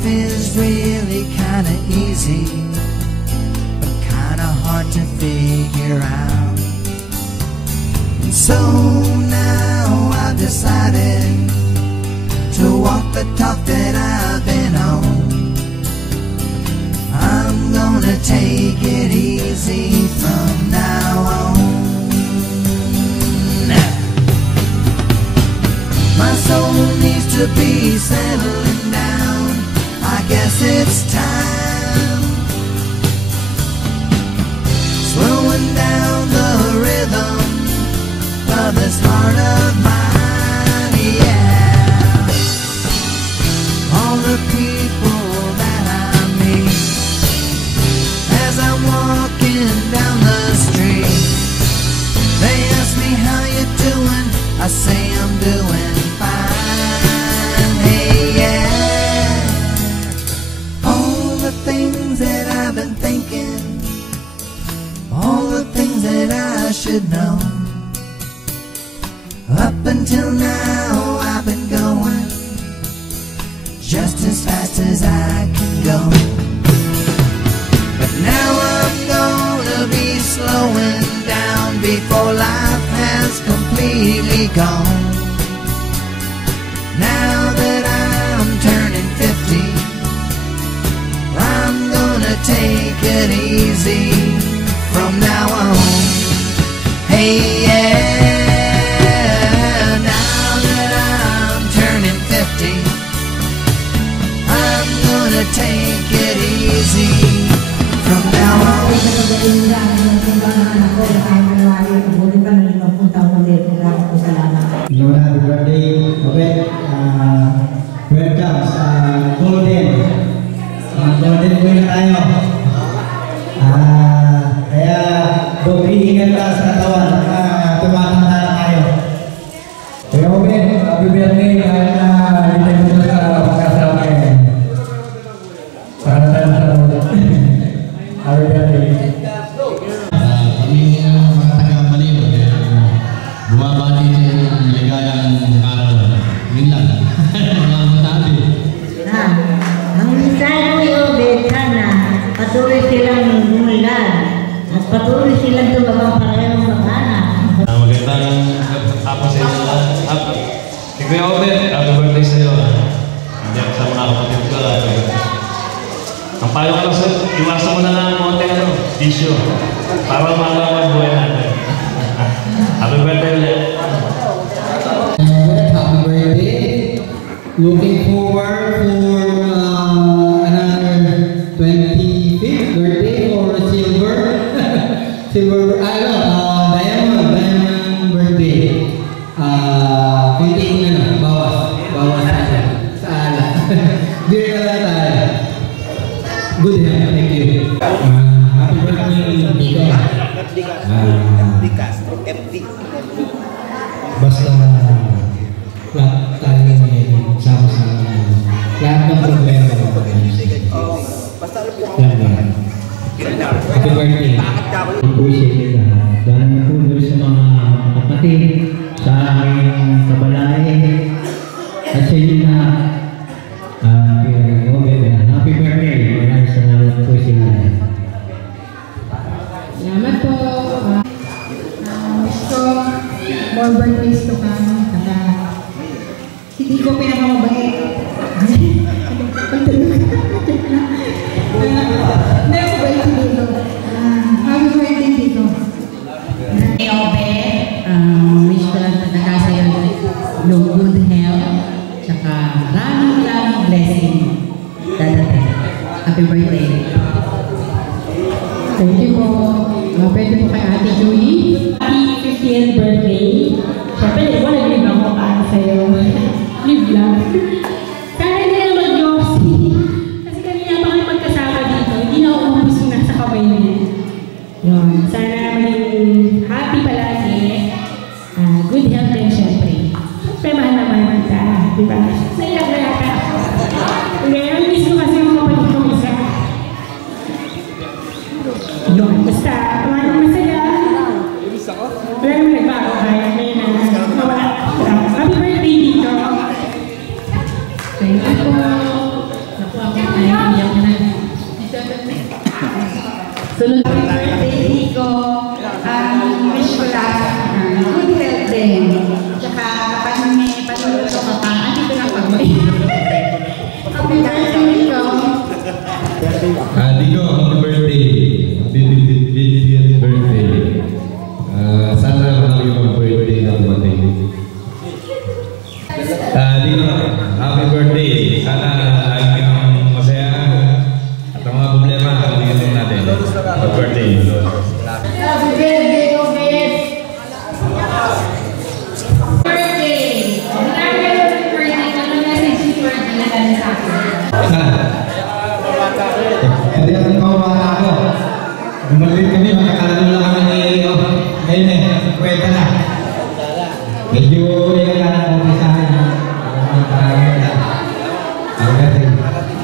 life is really kinda easy, but kinda hard to figure out. And so now I've decided to walk the talk that I've been on. I'm gonna take it easy from now on. My soul needs to be settling down. I guess it's time. Slowing down the rhythm of this heart of mine, yeah. All the people that I meet as I'm walking down the street, they ask me how you doing, I say I'm doing fine, hey yeah. All the things that I've been thinking, all the things that I should know, up until now I've been going just as fast as I can go. But now I'm gonna be slowing down before life has completely gone. Now that I'm turning 50, I'm gonna take it easy from now on. Hey yeah, now that I'm turning 50, I'm gonna take it easy from now on. Happy birthday, okay? Welcome sa Golden. Golden Boy na tayo. Kaya mag-iingat ka sa katawan. Tumatanda na tayo. Kaya okay, happy birthday. Kaya hindi mo sa pagkasama eh. Para tayo sa ulit. Happy birthday. Kami mga taga-Malibo, bumabati sa yung ligayang araw. Yun lang. Mga matabi. Ang mensahe ko, Betana, patuloy silang umulan at patuloy silang tumabang parehong mag-anak. Magandang tapos sa inyo lahat. Si Kuya Obet, happy birthday sa iyo. Hindi ako sa mga kapatid ko lahat. Ang payo ko lang sa iwasan mo na lang ang konting tissue para malaman buhay natin. Happy birthday ulit. Happy birthday. Looking forward for another 25th birthday or silver. Diamond birthday. Konting bawas sa ala. Beer na lang tayo. Good health, thank you. Happy birthday, Nico. Basta lahat tayo sama-sama. Lahat ng problema. Happy birthday. Appreciate ka. Dahil natulog sa mga kapatid, sa aking kabalay, at sa inyo na happy birthday. Maraming salamat po sila. Salamat po. Gusto more birthdays to come. Hindi ko pinakamabait. Hindi ako bait si Dito. Happy birthday Dito. Obe, wish ko lang talaga sa'yo yung good health, tsaka maraming blessing dadating. Happy birthday. Thank you po. Pwede po kay Ate Joey. Happy 50th birthday. Siyempre, nag-live ako para sa'yo. Live lang. Sana hindi na mag-glossy. Kasi kanina pa kami magkasama dito. Hindi na ako ubus yung nasa kamay niya. Yun. Sana maging happy palagi. Good health din siyempre. Siyempre, mahal na mahal ka. Diba? Naiyak na yata ako. Ngayon, miss ko kasi yung kapatid kong isa. Yun. Basta, masaya. Wala naman nagbago kahit may nawala. Happy birthday dito. Thank you po. Naku, ako Dino, happy birthday. Sana lagi kang masaya at ang mga problema hindi natin. Happy birthday. Happy birthday, Obed! Birthday! Happy birthday! Ano message si birthday na dahil sa akin? Hindi ako nakawala ako. Bumalik kami, makakalaro lang kami ni ngayon kwenta na. Medyo yan lang ako sa akin.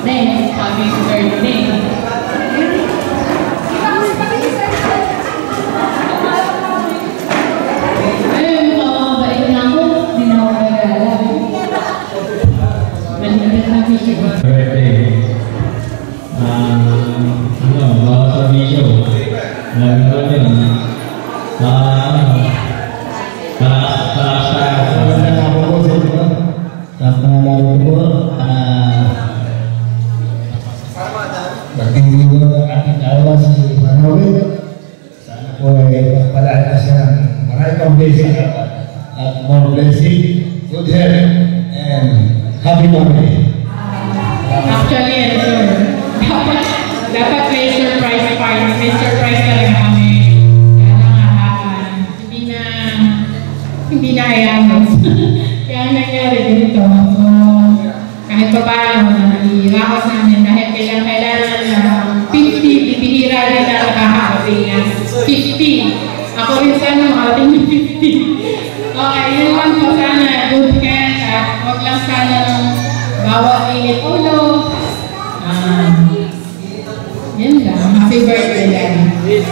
Then, happy birthday! Ayun, makakabait na ako. Hindi na ako nag-alala. Balikan na picture. Birthday. Bawa sa video. Nagkaroon yun. Para sa pangalaro ko, aking dalawa si Manawid. Sana po ay palaan na siya ng maraming pang blessing at more blessing, good health, and happy family. Actually, ano sir, dapat may surprise party. May surprise talaga kami. Kaya nga, hindi na ayaman. Kaya nangyari dito. So, kahit pa paano, nahihirakas namin dahil kailangan na 50, bibihira rin na nakakarating na 50. Ako rin sana makarating ng 50. Okay, yun lang po sana. Good health at huwag lang sana bawal init ulo. Yan lang. Happy birthday lang. Kiss!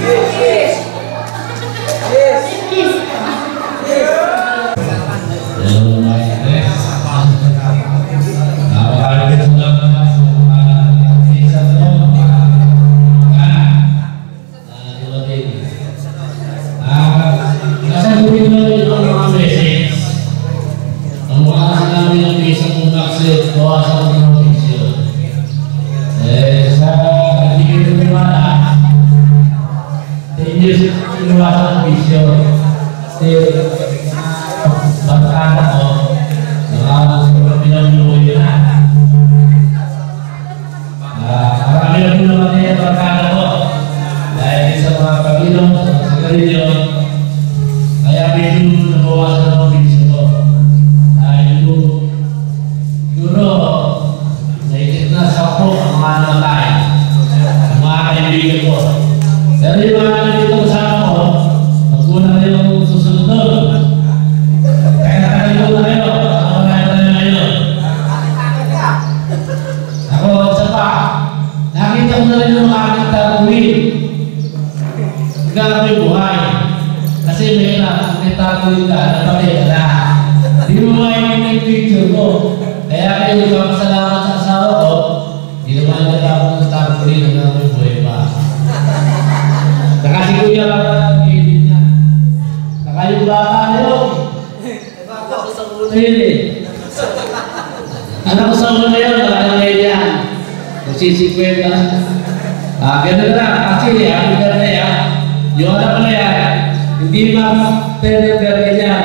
Ganun lang, actually, ang ganda na yan. Yung anak ko na yan, hindi March 10 yung birthday niya.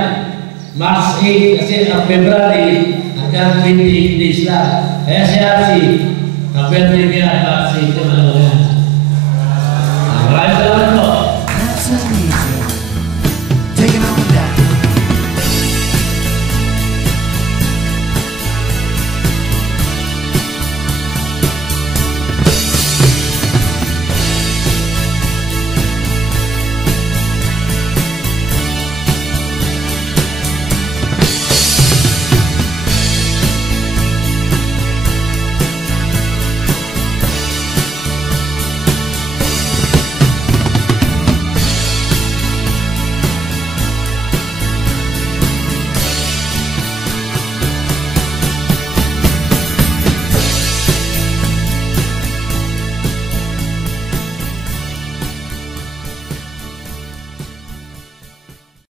March 8, kasi ang February, hanggang 28 days lang. Kaya si Archie, ang birthday niya, March 8 yung alam mo yan.